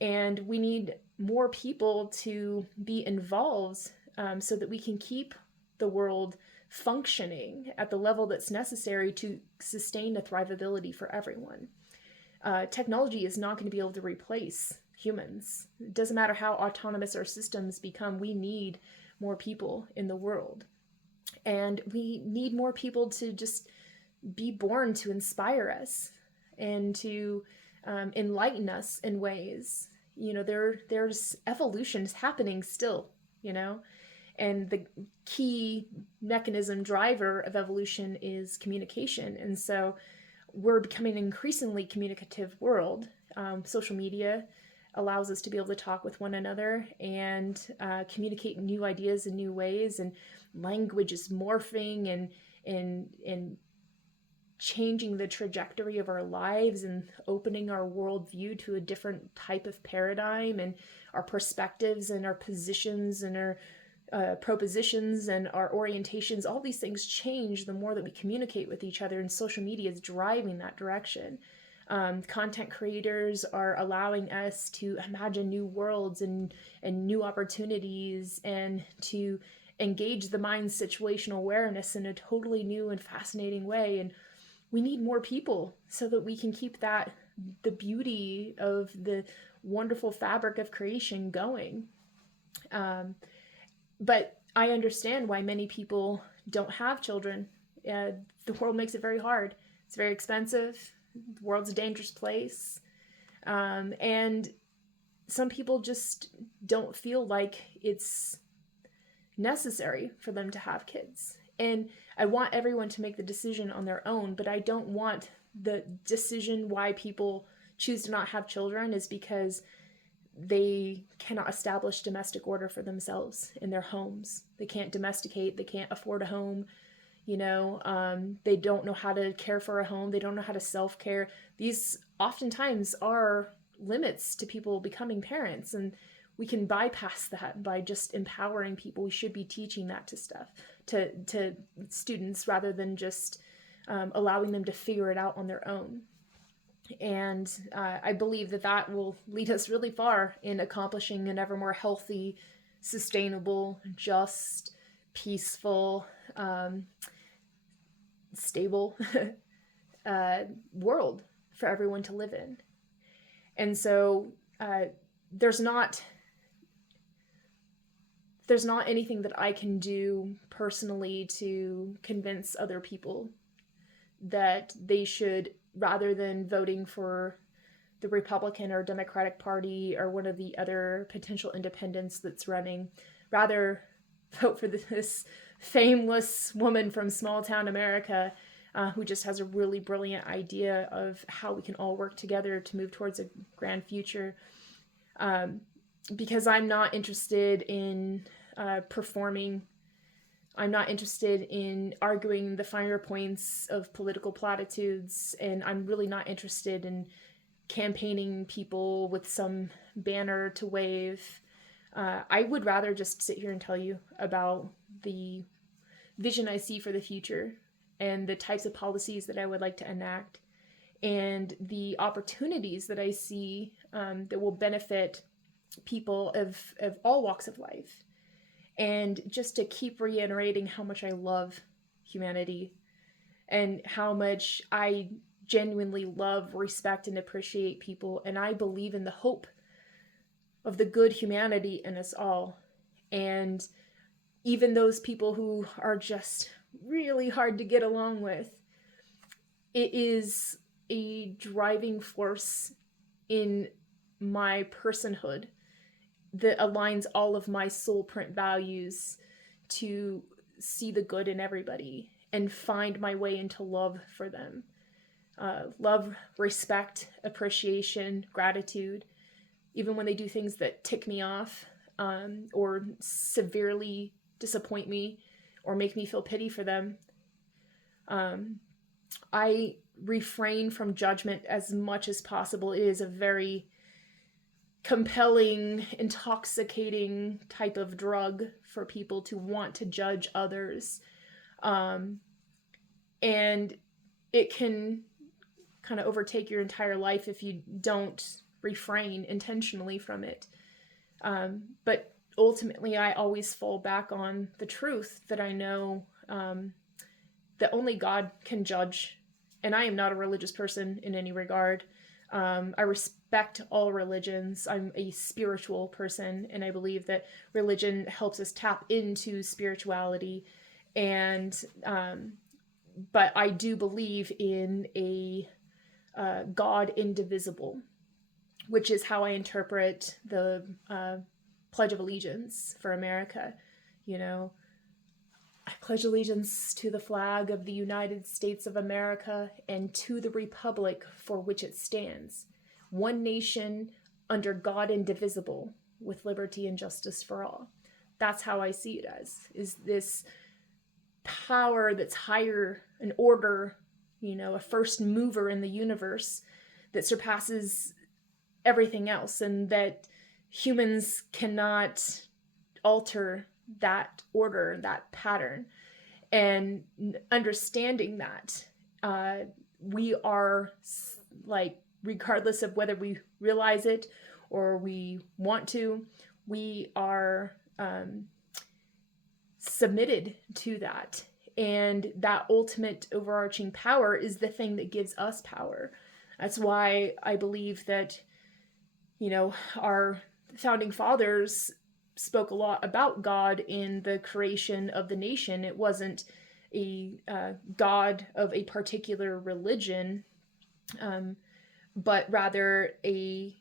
And we need more people to be involved so that we can keep the world functioning at the level that's necessary to sustain a thrivability for everyone. Technology is not going to be able to replace humans. It doesn't matter how autonomous our systems become, we need more people in the world. And we need more people to just be born to inspire us and to enlighten us in ways. There's evolutions happening still, and the key mechanism driver of evolution is communication. And so we're becoming an increasingly communicative world. Social media allows us to be able to talk with one another and communicate new ideas in new ways, and language is morphing and changing the trajectory of our lives and opening our worldview to a different type of paradigm, and our perspectives and our positions and our propositions and our orientations. All these things change the more that we communicate with each other, and social media is driving that direction. Content creators are allowing us to imagine new worlds and new opportunities, and to engage the mind's situational awareness in a totally new and fascinating way. And we need more people so that we can keep the beauty of the wonderful fabric of creation going. But I understand why many people don't have children. The world makes it very hard. It's very expensive. The world's a dangerous place. And some people just don't feel like it's necessary for them to have kids. And I want everyone to make the decision on their own, but I don't want the decision why people choose to not have children is because they cannot establish domestic order for themselves in their homes. They can't domesticate, they can't afford a home, they don't know how to care for a home, they don't know how to self-care. These oftentimes are limits to people becoming parents, and we can bypass that by just empowering people. We should be teaching that to students rather than just allowing them to figure it out on their own. And I believe that will lead us really far in accomplishing an ever more healthy, sustainable, just, peaceful, stable world for everyone to live in. And so there's not anything that I can do personally to convince other people that they should, rather than voting for the Republican or Democratic Party or one of the other potential independents that's running, rather vote for this fameless woman from small town America who just has a really brilliant idea of how we can all work together to move towards a grand future. Because I'm not interested in performing. I'm not interested in arguing the finer points of political platitudes, and I'm really not interested in campaigning people with some banner to wave. I would rather just sit here and tell you about the vision I see for the future and the types of policies that I would like to enact and the opportunities that I see that will benefit people of all walks of life. And just to keep reiterating how much I love humanity and how much I genuinely love, respect, and appreciate people. And I believe in the hope of the good humanity in us all. And even those people who are just really hard to get along with, it is a driving force in my personhood that aligns all of my soul print values to see the good in everybody and find my way into love for them. Love, respect, appreciation, gratitude, even when they do things that tick me off or severely disappoint me or make me feel pity for them. I refrain from judgment as much as possible. It is a very compelling, intoxicating type of drug for people to want to judge others. And it can kind of overtake your entire life if you don't refrain intentionally from it. But ultimately, I always fall back on the truth that I know that only God can judge. And I am not a religious person in any regard. I respect all religions. I'm a spiritual person, and I believe that religion helps us tap into spirituality. And but I do believe in a God indivisible, which is how I interpret the Pledge of Allegiance for America. I pledge allegiance to the flag of the United States of America and to the republic for which it stands, one nation under God indivisible, with liberty and justice for all. That's how I see it as, is this power that's higher, an order, a first mover in the universe that surpasses everything else, and that humans cannot alter that order, that pattern. And understanding that, we are, like, regardless of whether we realize it or we want to, we are submitted to that. And that ultimate overarching power is the thing that gives us power. That's why I believe that, our founding fathers spoke a lot about God in the creation of the nation. It wasn't a God of a particular religion, but rather a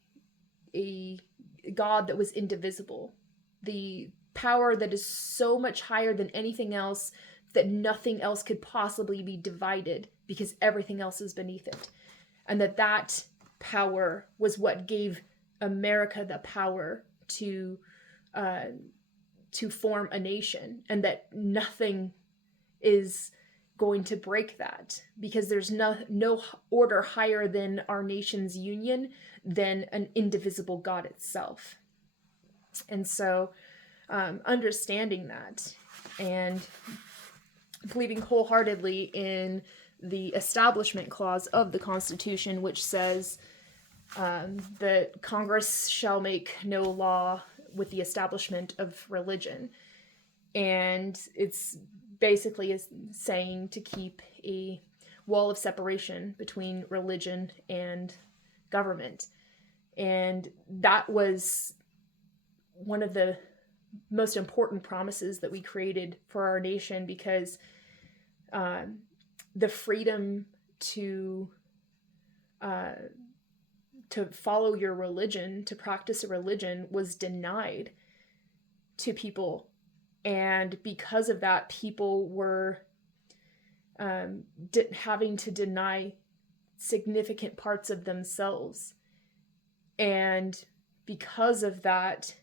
God that was indivisible. The power that is so much higher than anything else, that nothing else could possibly be divided because everything else is beneath it. And that power was what gave America the power to form a nation, and that nothing is going to break that, because there's no order higher than our nation's union than an indivisible God itself. And so understanding that and believing wholeheartedly in the Establishment Clause of the Constitution, which says that Congress shall make no law with the establishment of religion. And it's basically saying to keep a wall of separation between religion and government. And that was one of the most important promises that we created for our nation, because the freedom to follow your religion, to practice a religion, was denied to people. And because of that, people were having to deny significant parts of themselves. And because of that,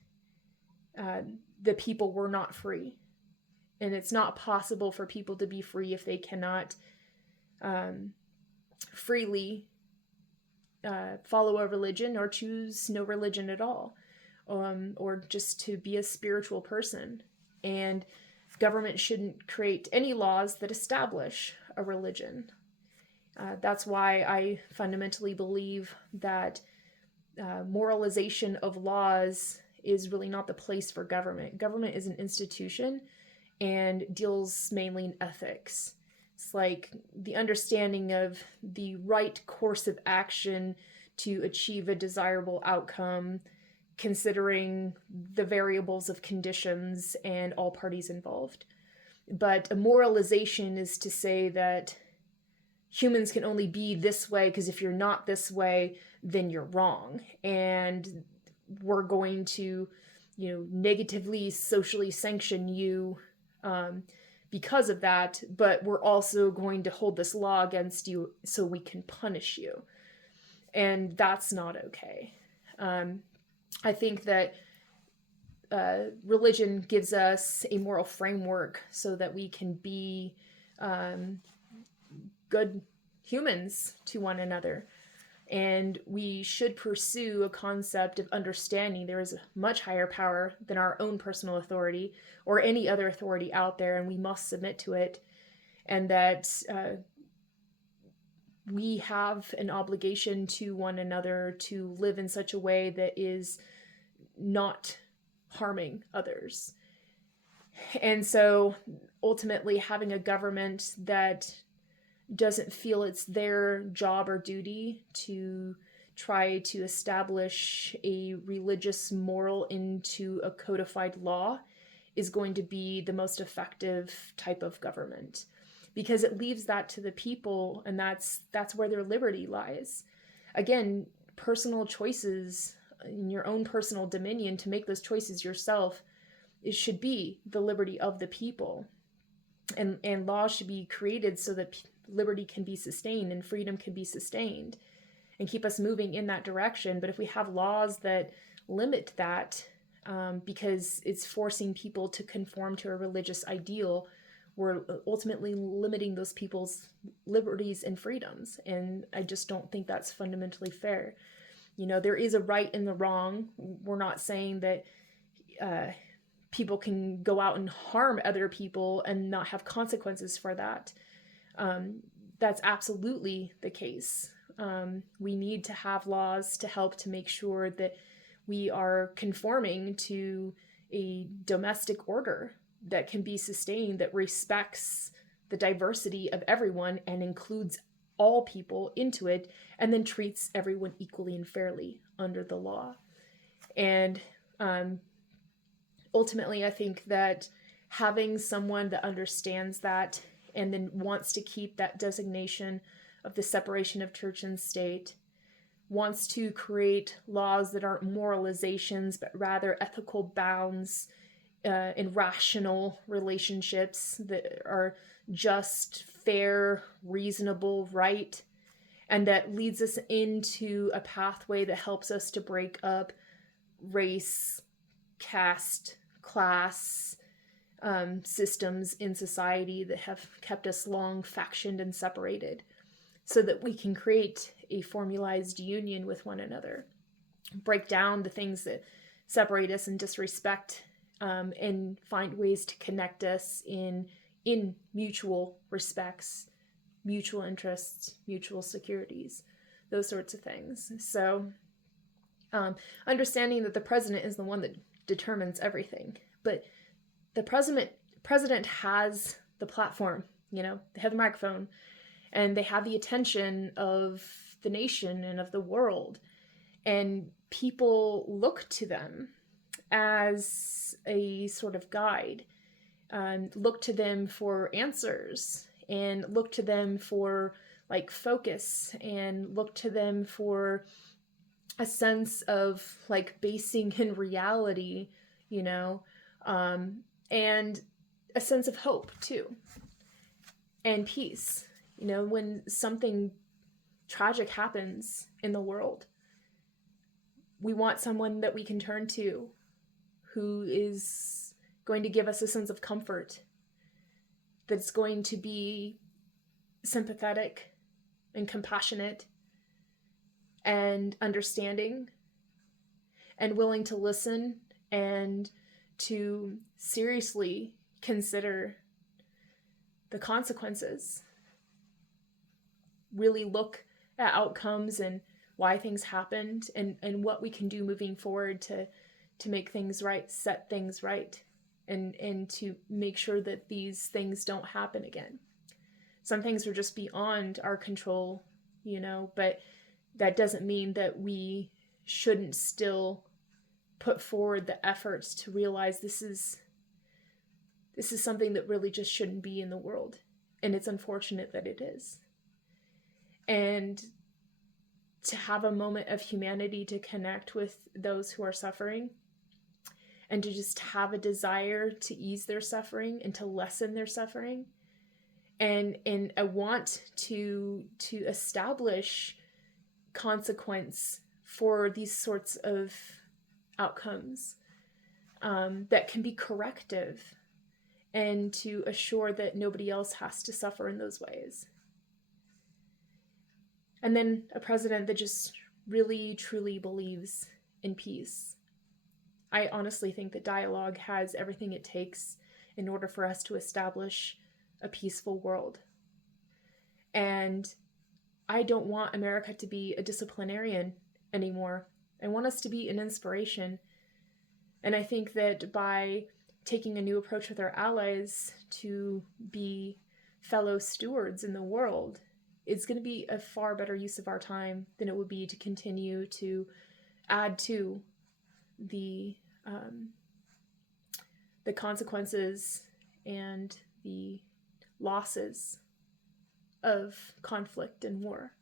the people were not free. And it's not possible for people to be free if they cannot freely follow a religion or choose no religion at all, or just to be a spiritual person. And government shouldn't create any laws that establish a religion. That's why I fundamentally believe that moralization of laws is really not the place for government. Government is an institution and deals mainly in ethics. It's like the understanding of the right course of action to achieve a desirable outcome, considering the variables of conditions and all parties involved. But a moralization is to say that humans can only be this way because if you're not this way, then you're wrong. And we're going to, negatively socially sanction you because of that, but we're also going to hold this law against you so we can punish you. And that's not okay. I think that religion gives us a moral framework so that we can be good humans to one another. And we should pursue a concept of understanding there is a much higher power than our own personal authority or any other authority out there, and we must submit to it. And that we have an obligation to one another to live in such a way that is not harming others. And so ultimately having a government that doesn't feel it's their job or duty to try to establish a religious moral into a codified law is going to be the most effective type of government, because it leaves that to the people, and that's where their liberty lies. Again, personal choices in your own personal dominion, to make those choices yourself, it should be the liberty of the people. And laws should be created so that liberty can be sustained and freedom can be sustained. and keep us moving in that direction. But if we have laws that limit that, because it's forcing people to conform to a religious ideal, we're ultimately limiting those people's liberties and freedoms. And I just don't think that's fundamentally fair. There is a right and the wrong. We're not saying that people can go out and harm other people and not have consequences for that. That's absolutely the case. We need to have laws to help to make sure that we are conforming to a domestic order that can be sustained, that respects the diversity of everyone and includes all people into it, and then treats everyone equally and fairly under the law. And ultimately, I think that having someone that understands that and then wants to keep that designation of the separation of church and state, wants to create laws that aren't moralizations, but rather ethical bounds and rational relationships that are just, fair, reasonable, right, and that leads us into a pathway that helps us to break up race, caste, class systems in society that have kept us long factioned and separated, so that we can create a formalized union with one another, break down the things that separate us and disrespect, and find ways to connect us in mutual respects, mutual interests, mutual securities, those sorts of things. So understanding that the president is the one that determines everything, but the president has the platform, they have the microphone, and they have the attention of the nation and of the world, and people look to them as a sort of guide, look to them for answers, and look to them for focus, and look to them for a sense of basing in reality, and a sense of hope too, and peace. When something tragic happens in the world, we want someone that we can turn to who is going to give us a sense of comfort, that's going to be sympathetic and compassionate and understanding and willing to listen and to seriously consider the consequences, really look at outcomes and why things happened, and what we can do moving forward to make things right, set things right, and to make sure that these things don't happen again. Some things are just beyond our control, but that doesn't mean that we shouldn't still put forward the efforts to realize this is something that really just shouldn't be in the world. And it's unfortunate that it is. And to have a moment of humanity to connect with those who are suffering, and to just have a desire to ease their suffering and to lessen their suffering, and a want to establish consequence for these sorts of outcomes that can be corrective, and to assure that nobody else has to suffer in those ways. And then a president that just really, truly believes in peace. I honestly think that dialogue has everything it takes in order for us to establish a peaceful world. And I don't want America to be a disciplinarian anymore. I want us to be an inspiration. And I think that by taking a new approach with our allies to be fellow stewards in the world, it's going to be a far better use of our time than it would be to continue to add to the consequences and the losses of conflict and war.